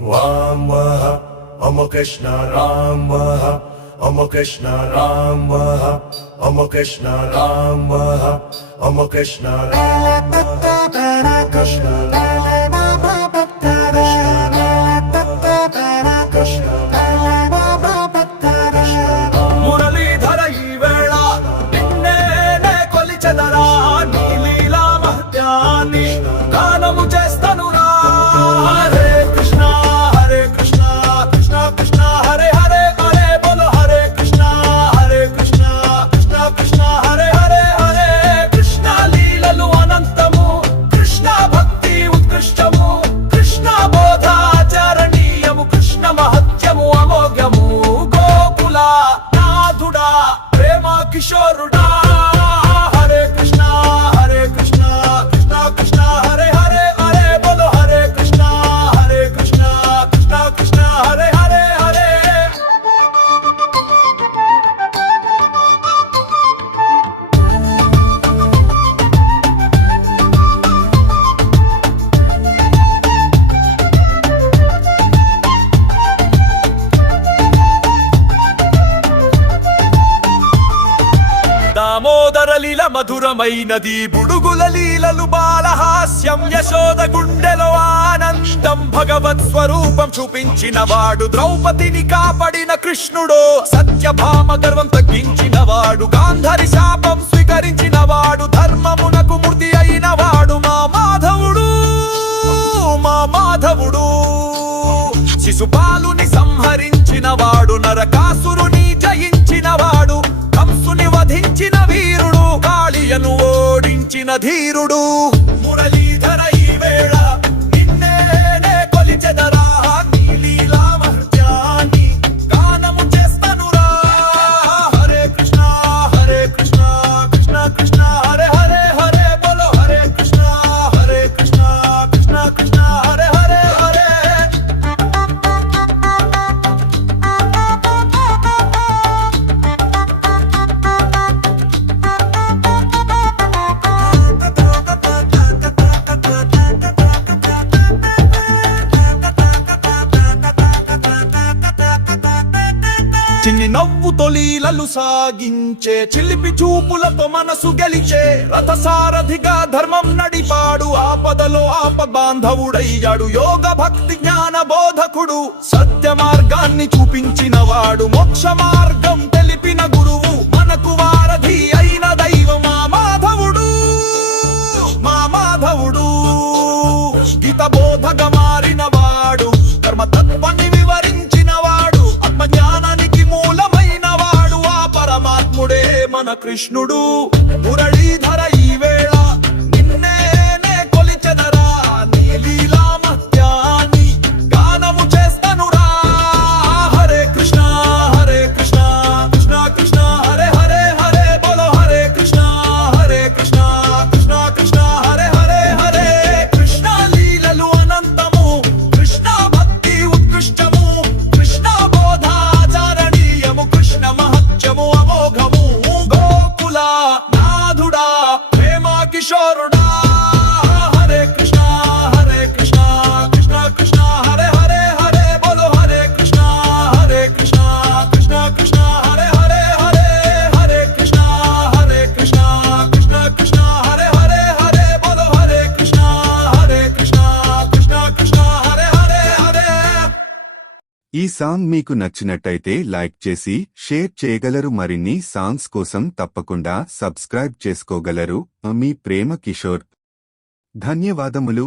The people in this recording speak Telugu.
वामः अम कृष्ण रामः अम कृष्ण रामः अम कृष्ण रामः अम कृष्ण कृष्ण మురళీధర ఈ వేళ నిన్నే కొలిచెదరా నీ లీలా మహత్యాన్ని గానము చేస్తనురా హరే కృష్ణ కృష్ణ కృష్ణ హరే హరే హరే బోలో హరే కృష్ణ కృష్ణ కృష్ణ హరే హరే హరే కృష్ణ లీలలు అనంతము కృష్ణ భక్తి ఉత్కృష్టము కృష్ణ బోధాచరణీయము కృష్ణ మహత్యము అమోఘము గోకుల నాథుడా ప్రేమ కిషోరుడా హరే కృష్ణ కృష్ణ కృష్ణ హరే హరే హరే బోలో హరే కృష్ణ కృష్ణ కృష్ణ హరే హరే హరే దామోదర లీల మధురమైనది బుడుగుల లీలలు బాలహాస్యం యశోద గుండెలో ఆనందం భగవత్ స్వరూపం చూపించిన వాడు ద్రౌపదిని కాపాడిన కృష్ణుడు సత్యభామ గర్వం తగ్గించిన వాడు గాంధారి శాపం స్వీకరించిన వాడు ధర్మమునకు మూర్తి అయిన వాడు మా మాధవుడు శిశుపాలుని సంహరించిన వాడు నరకాసురుని జయించిన వాడు కంసుని వధించిన వీరుడు కాళియను ఓడించిన ధీరుడు మురళీధర ఈ వేళ నిన్నే కొలిచెదరా నీ లీలా మహత్యాన్ని గానము చేస్తనురా హరే కృష్ణ కృష్ణ కృష్ణ హరే హరే హరే బోలో హరే కృష్ణ కృష్ణ కృష్ణ హరే హరే హరే చిన్ని నవ్వుతో లీలలు సాగించే చిలిపి చూపులతో మనసు గెలిచే రథసారథిగా ధర్మం నడిపాడు ఆపదలో ఆపబాంధవుడయ్యాడు యోగ భక్తి జ్ఞాన బోధకుడు సత్య మార్గాన్ని చూపించిన వాడు మోక్ష మార్గం తెలిపిన గురువు మనకు వారధి అయిన దైవం మా మాధవుడు గీత బోధగా మారిన వాడు కర్మతత్వాన్ని వివరించిన వాడు ఆత్మజ్ఞానానికి మూలమైన వాడు ఆ పరమాత్ముడే మన కృష్ణుడు మురళీధర ఈ వేళ నిన్నే కొలిచెదరా నీ లీలా మహత్యాన్ని గానము చేస్తనురా హరే కృష్ణ కృష్ణ కృష్ణ హరే హరే హరే బోలో హరే కృష్ణ కృష్ణ కృష్ణ హరే హరే హరే కృష్ణ లీలలు అనంతము కృష్ణ భక్తి ఉత్కృష్టము కృష్ణ బోధాచరణీయము కృష్ణ మహత్యము అమోఘము గోకుల నాథుడా ప్రేమ కిషోరుడా హరే కృష్ణ కృష్ణ కృష్ణ హరే హరే హరే బోలో హరే కృష్ణ కృష్ణ హరే హరే హరే హరే కృష్ణ కృష్ణ హరే హరే హరే బోలో హరే కృష్ణ కృష్ణ హరే హరే హరే ఈ సాంగ్ మీకు నచ్చినట్టయితే లైక్ చేసి షేర్ చేయగలరు. మరిన్ని సాంగ్స్ కోసం తప్పకుండా సబ్స్క్రైబ్ చేసుకోగలరు. మీ ప్రేమ కిషోర్. ధన్యవాదములు.